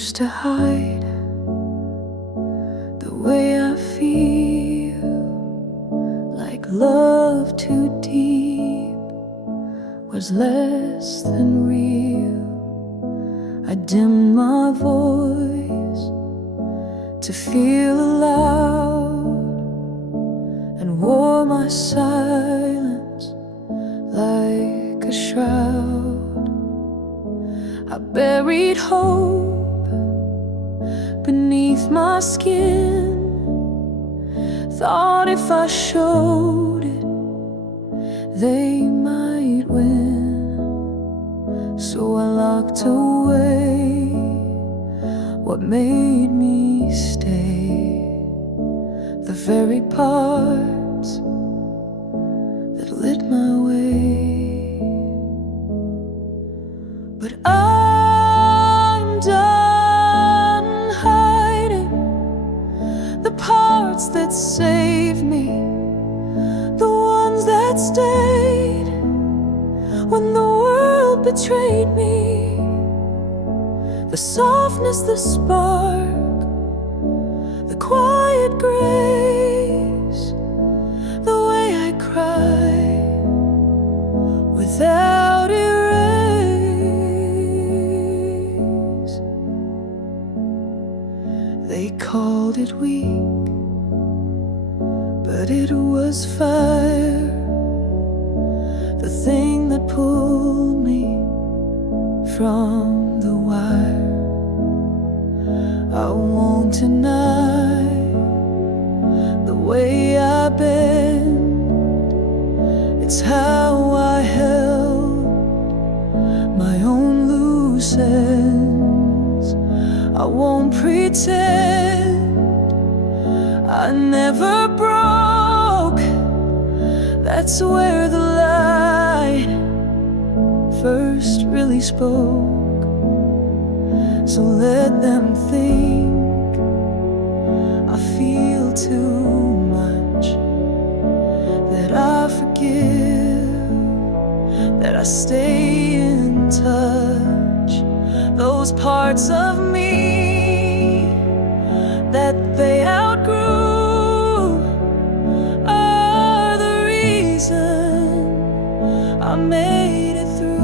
used to hide the way I feel, like love too deep was less than real. I dimmed my voice to feel aloud, and wore my silence like a shroud. I buried hope beneath my skin, thought if I showed it, they might win. So I locked away what made me stay, the very parts that lit my way. But I'm done hiding the parts that saved me, the ones that stayed when the world betrayed me. The softness, the spark, the quiet grace, the way I cry without erase. They called it weak, but it was fire, the thing that pulled me from the wire. I won't deny the way I bend, it's how I held my own loose ends. I won't pretend I never broke, that's where the light first really spoke. So let them think I feel too much, that I forgive, that I stay in touch. Those parts of me that they outgrew are the reason I made it through.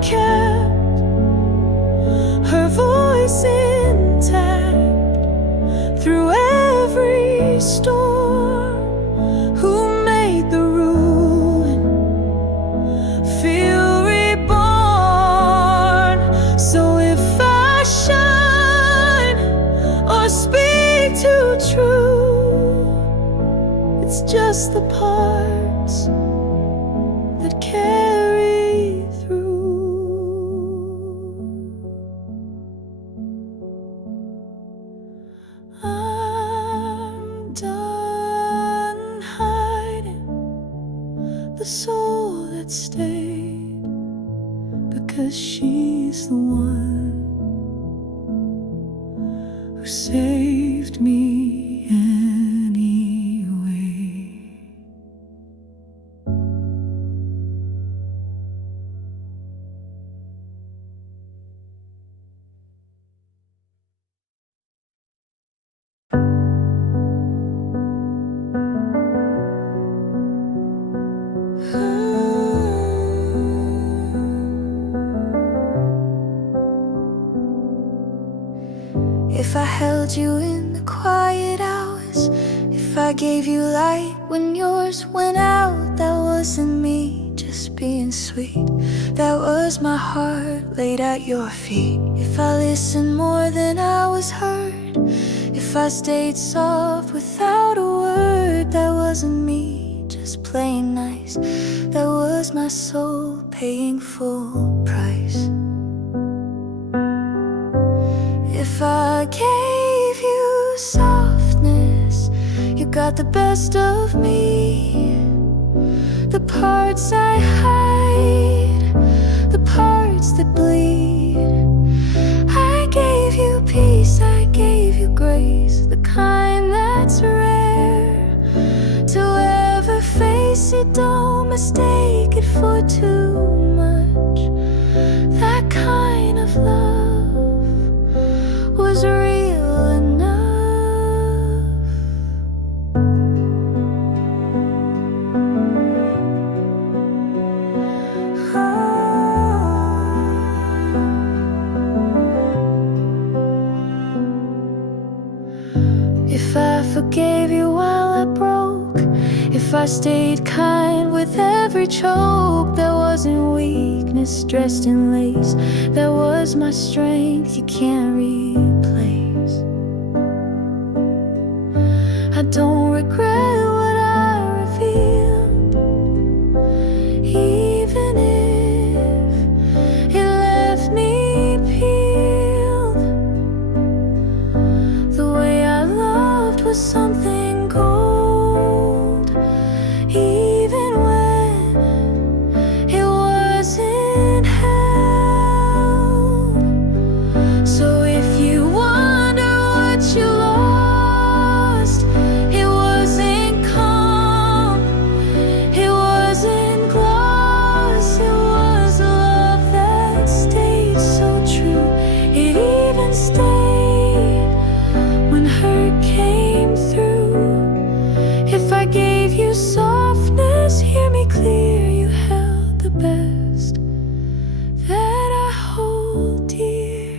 Kept her voice intact through every storm, who made the ruin feel reborn. So if I shine or speak too true, it's just the parts that carry through. The soul that stayed, because she's the one who saved me anyway. If I held you in the quiet hours, if I gave you light when yours went out, that wasn't me just being sweet, that was my heart laid at your feet. If I listened more than I was heard, if I stayed soft without a word, that wasn't me just playing nice, that was my soul paying full price. If I gave you softness, you got the best of me. The parts I hide, the parts that bleed, don't mistake it for too much. That kind of love was real enough. If I forgave you while I broke, if I stayed kind with every choke, that wasn't weakness dressed in lace. That was my strength you can't replace. I don't regret what I revealed, even if it left me peeled. The way I loved was something gold, even when it wasn't held. So if you wonder what you lost, it wasn't calm, it wasn't gloss, it was a love that stayed so true. It even stayed when hurt came through. If I gave you softness, hear me clear, you held the best that I hold dear.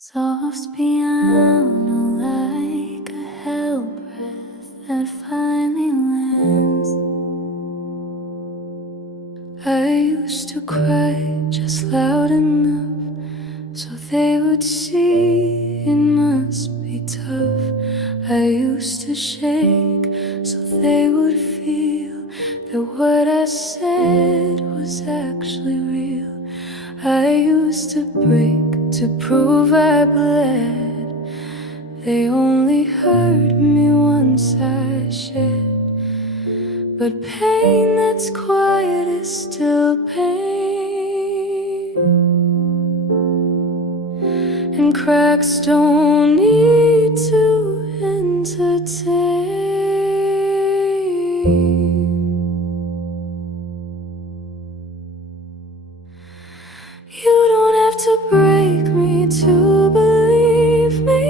Soft piano like a hell breath that finally lands. I used to cry just loud enough so they would see it must be tough. I used to shake so they would feel that what I said was actually real. I used to break to prove I bled. They only hurt me once I shed. But pain that's quiet is still pain, and cracks don't need to entertain. You don't have to break me to believe me.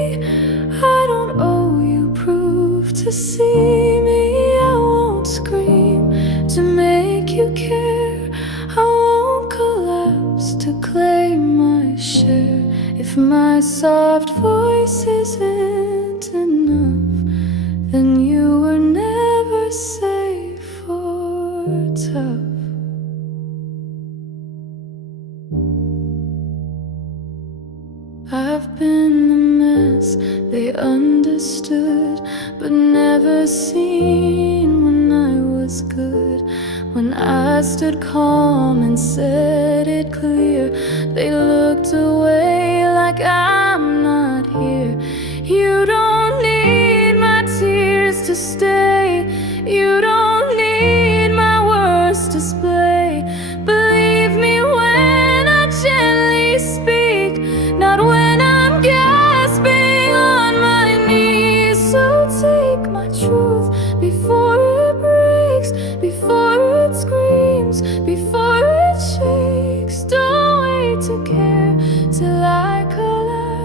I don't owe you proof to see me. I won't scream to make you care. I won't collapse to claim my share. If my soft voice isn't enough, then you were never safe or tough. I've been the mess they understood, but never seen when I was good. When I stood calm and said it clear, they looked away like I'm not here. You don't need my tears to stay. You don't need my words display. Believe me when I gently speak, not when I'm gasping on my knees. So take my truth before it breaks, before it screams, before it shakes. Don't wait to care till I collapse.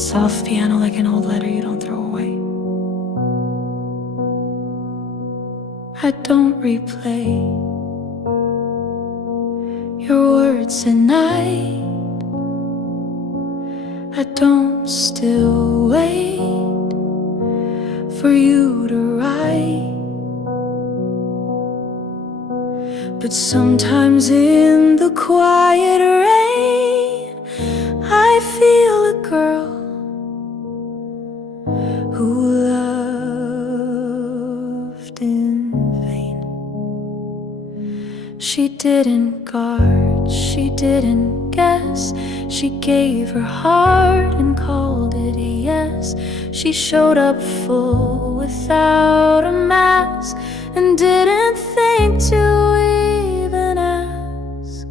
Soft piano like an old letter you don't throw away. I don't replay your words at night. I don't still wait for you to write. But sometimes in the quiet rain, I feel a girl who loved in vain. She didn't guard, she didn't guess. She gave her heart and called it a yes. She showed up full without a mask and didn't think to even ask.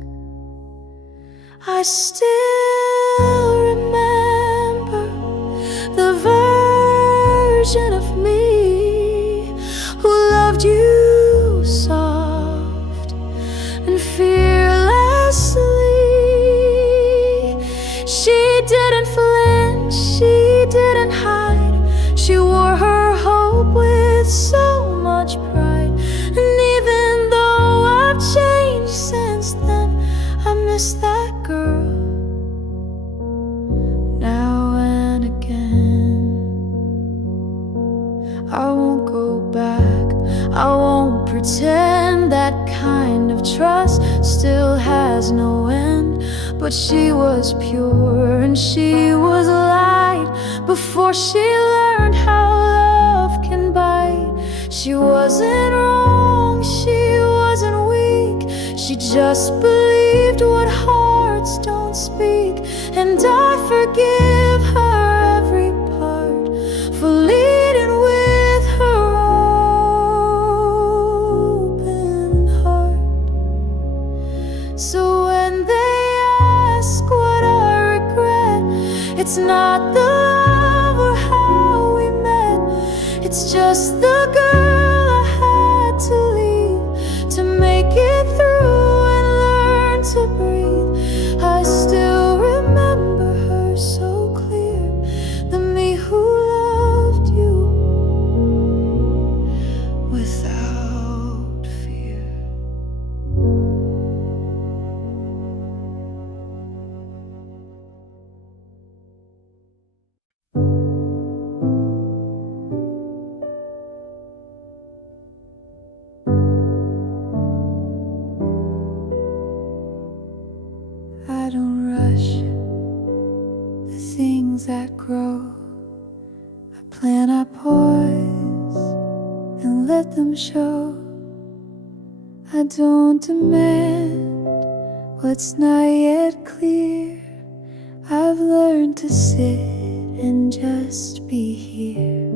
I still remember the version of me who loved you soft and fearlessly. She didn't flinch, she didn't hide. She wore her hope with so much pride. And even though I've changed since then, I miss that girl now and again. I won't go back, I won't pretend. That kind of trust still has no end. But she was pure and she was light before she learned how love can bite. She wasn't wrong, she wasn't weak. She just believed what hearts don't speak. And I forgive her every part for leading with her open heart. So when they ask what I regret, it's not the love or how we met. It's just the girl I had to leave to make it through and learn to breathe. I still remember her so clear, the me who loved you without fear. I don't rush the things that grow. I plant, I pause and let them show. I don't demand what's not yet clear. I've learned to sit and just be here.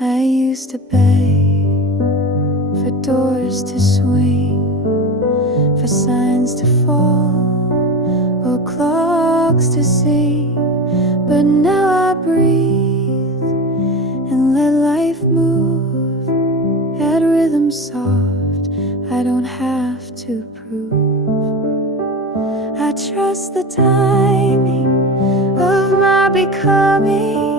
I used to beg for doors to swing, for signs to fall, or clocks to sing. But now I breathe and let life move at rhythm soft. I don't have to prove. I trust the timing of my becoming.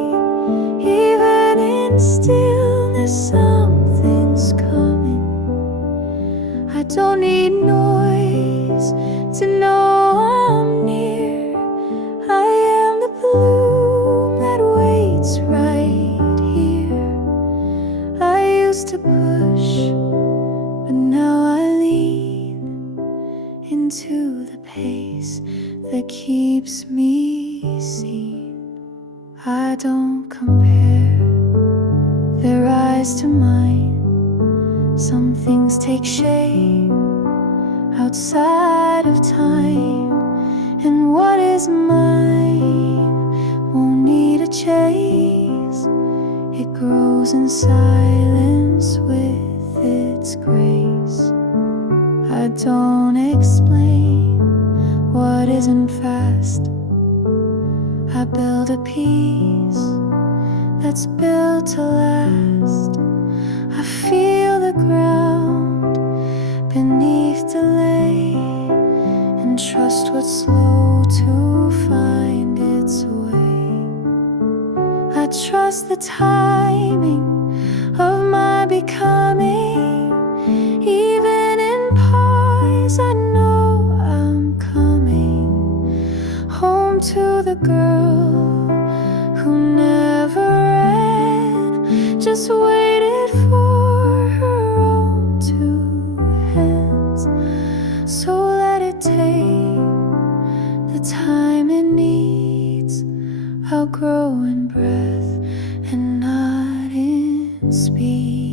Even in stillness, something's coming. I don't need noise to know I'm near. I am the bloom that waits right here. I used to push, but now I lean into the pace that keeps me seen. I don't compare their eyes to mine. Some things take shape outside of time, and what is mine won't need a chase. It grows in silence with its grace. I don't explain what isn't fast. I build a peace that's built to last. I feel the ground beneath delay and trust what's slow to find its way. trust the timing of my becoming. Even in pause, I know I'm coming home to the girl who never ran, just waited for her own two hands. So let it take the time it needs. I'll grow in breath and not in speed.